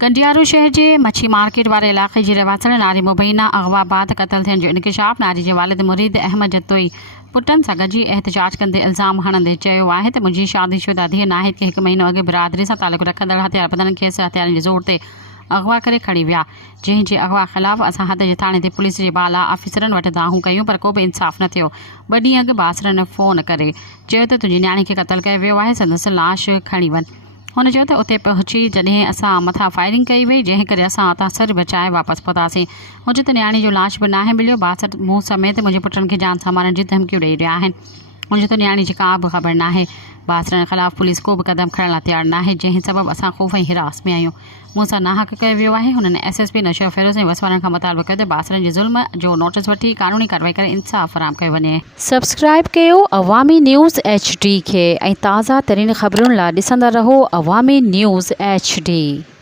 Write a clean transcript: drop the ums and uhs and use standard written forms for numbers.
कंडियारू शहर के मच्छी मार्केट वारे इलाक़े जी रहवासण नारी मुबैना अगवा बाद क़तल थियण जो इंकशाफ़ नारी जे वालिद मुरीद अहमद जतोई पुटनि सां गॾिजी एहतजाज कंदे इल्ज़ाम हणंदे चयो आहे त मुंहिंजी शादीशुदा धीअ नाहिद खे 1 महीनो अॻु बिरादरी सां तालुक़ रखंदड़ हथियारबंदनि खेसि हथियारनि जे ज़ोर ते अगवा करे खणी विया। जंहिंजे अगवा ख़िलाफ़ असां हद जे थाणे ते पुलिस जे बाला ऑफिसरनि वटि दाहूं कयूं पर को बि इंसाफ़ न थियो। 2 ॾींहं अॻु बासरनि फ़ोन करे चयो त तुंहिंजी न्याणी खे क़तल कयो वियो आहे, संदसि लाश खणी वञ। हुन चयो त उते पहुची जॾहिं असां मथां फायरिंग कई वई, जंहिं करे असां उतां सर बचाए वापसि पहुतासीं। मुंहिंजी त न्याणी जो लाश बि नाहे मिलियो। बासर मूं समेत मुंहिंजे पुटनि खे जान सां मारण जी धमकियूं ॾेई रहिया आहिनि। मुंहिंजी त न्याणी जी का बि ख़बर नाहे। बासरनि ख़िलाफ़ पुलिस को बि क़दम खणण लाइ तयारु नाहे, जंहिं सबबु असां ख़ौफ़ ऐं हिरास में आहियूं। मूंसां नाहक कयो वियो आहे। हुननि SSP नशो फ़िरोज़ ऐं वसवारनि खां मुतालबो कयो त बासरनि जे ज़ुल्म जो नोटिस वठी कानूनी कार्रवाई करे इंसाफ़ फराहम कयो वञे। सब्सक्राइब कयो अवामी न्यूज़ HD खे ऐं ताज़ा तरीन ख़बरुनि लाइ ॾिसंदा रहो अवामी न्यूज़ HD।